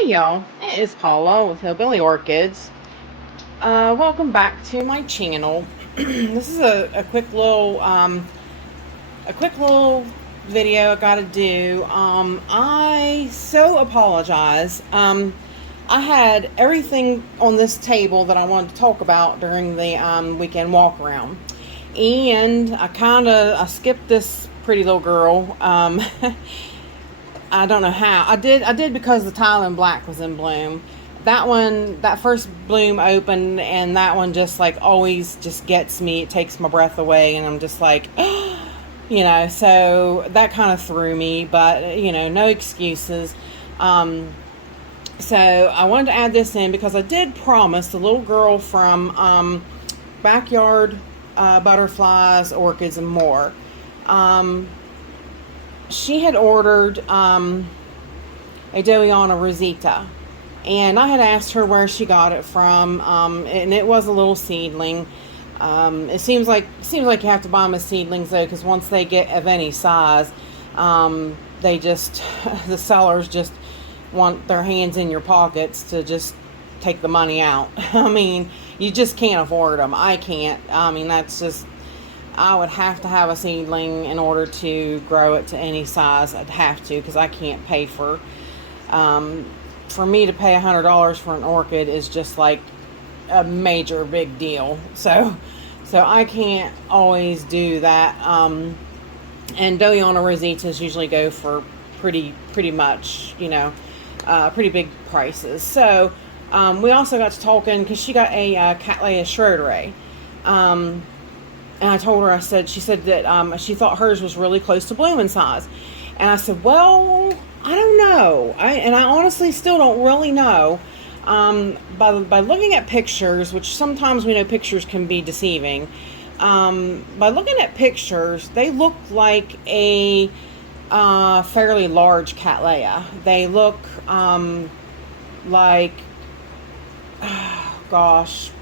Hey y'all, it is Paula with Hillbilly Orchids. Welcome back to my channel. This is a quick little video I gotta do. I so apologize. I had everything on this table that I wanted to talk about during the weekend walk around, and I skipped this pretty little girl. I don't know how. I did because the Thailand Black was in bloom. That first bloom opened, and that one just like always just gets me. It takes my breath away, and I'm just like, so that kind of threw me, but no excuses. So I wanted to add this in because I did promise the little girl from Backyard Butterflies, Orchids and More. She had ordered a Dowiana Rosita, and I had asked her where she got it from, and it was a little seedling. It seems like you have to buy them as seedlings though, because once they get of any size, the sellers just want their hands in your pockets to just take the money out. I mean, you just can't afford them. I can't. I mean, I would have to have a seedling in order to grow it to any size. I'd have to, because I can't pay for me to pay $100 for an orchid is just like a major big deal. So I can't always do that. And Dowiana Rositas usually go for pretty much, pretty big prices. So we also got to talking because she got a Cattleya schroederae. And I told her, she said that she thought hers was really close to bloom in size. And I said, well, I don't know. I honestly still don't really know. By looking at pictures, which sometimes we know pictures can be deceiving. By looking at pictures, they look like a fairly large Cattleya. They look like,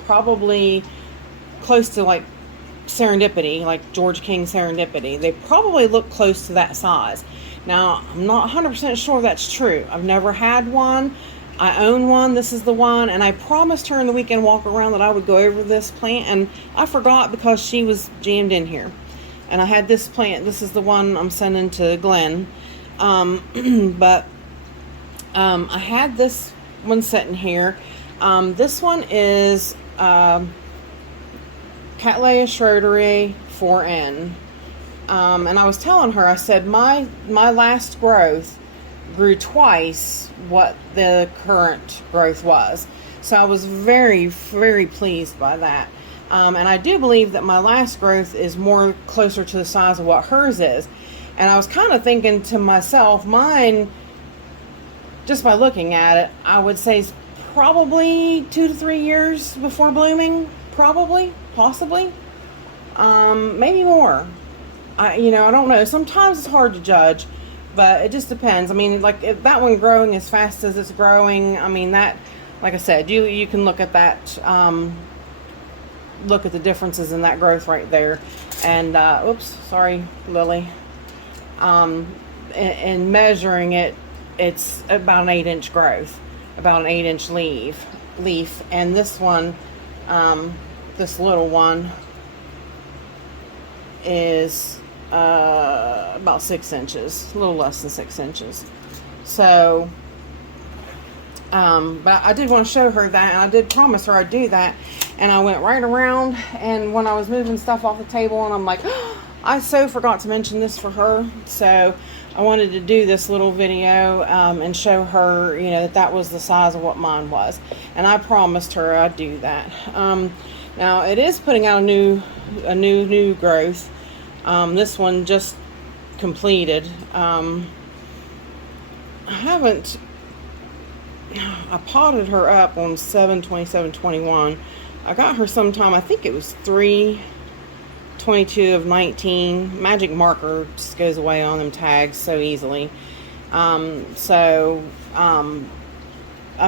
probably close to like Serendipity, like George King Serendipity. They probably look close to that size. Now, I'm not 100% sure that's true. I've never had one. I own one. This is the one, and I promised her in the weekend walk around that I would go over this plant, and I forgot because she was jammed in here. And I had this plant. This is the one I'm sending to Glenn. But I had this one sitting here. This one is Cattleya schroederae 4N. And I was telling her, I said, my last growth grew twice what the current growth was. So I was very, very pleased by that. And I do believe that my last growth is more closer to the size of what hers is. And I was kind of thinking to myself, mine, just by looking at it, I would say is probably 2 to 3 years before blooming. Probably, possibly, maybe more. I don't know. Sometimes it's hard to judge, but it just depends. I mean, like if that one growing as fast as it's growing, I mean that, like I said, you can look at that, look at the differences in that growth right there. And oops, sorry, Lily. And measuring it, it's about an 8-inch growth, about an 8-inch leaf, and this one. This little one is about 6 inches, a little less than 6 inches. So, but I did want to show her that, and I did promise her I'd do that. And I went right around, and when I was moving stuff off the table, and I'm like, oh, I so forgot to mention this for her. So I wanted to do this little video and show her, that was the size of what mine was. And I promised her I'd do that. Now it is putting out a new growth. This one just completed. I potted her up on 7/27/21. I got her sometime, I think it was 3/22 of 19. Magic marker just goes away on them tags so easily. I've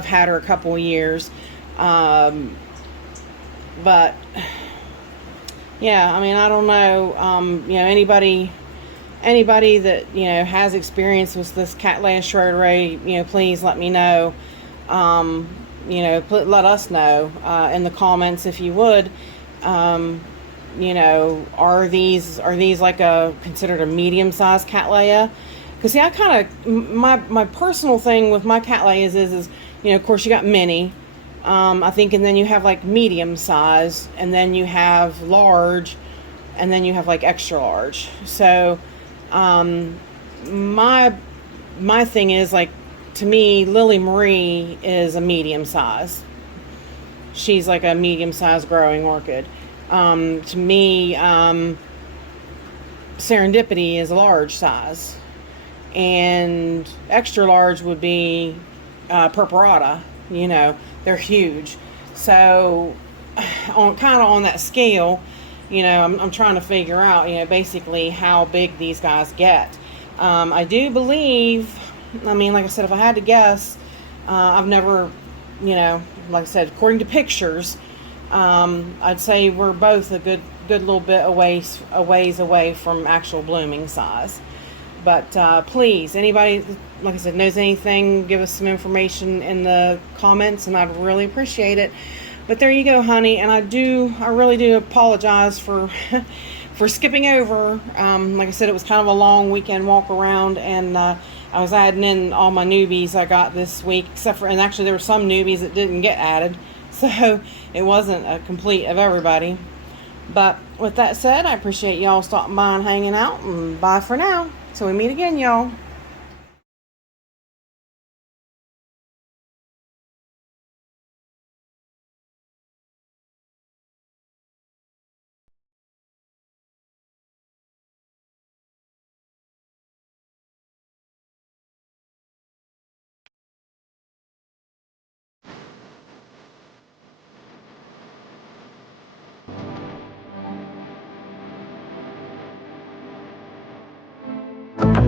had her a couple of years. But yeah, I mean, I don't know, anybody that, has experience with this Cattleya schroederae, please let me know. You know, let us know in the comments if you would. You know, are these like a considered a medium-sized Cattleya? Because see, I kind of my personal thing with my Cattleyas is you know, of course you got mini, I think, and then you have like medium size, and then you have large, and then you have like extra large. So my thing is, like, to me, Lily Marie is a medium size. She's like a medium size growing orchid. To me, Serendipity is a large size, and extra large would be Purpurata. You know, they're huge. So on kind of on that scale, you know, I'm trying to figure out, you know, basically how big these guys get. I do believe, I mean, like I said, if I had to guess, I've never, you know, like I said, according to pictures, I'd say we're both a good little bit a ways away from actual blooming size. But please, anybody, like I said, knows anything, give us some information in the comments, and I'd really appreciate it. But there you go, honey. And I really do apologize for for skipping over. Like I said, it was kind of a long weekend walk around, and I was adding in all my newbies I got this week, except for, and actually there were some newbies that didn't get added, so it wasn't a complete of everybody. But with that said, I appreciate y'all stopping by and hanging out, and bye for now. Till we meet again, y'all.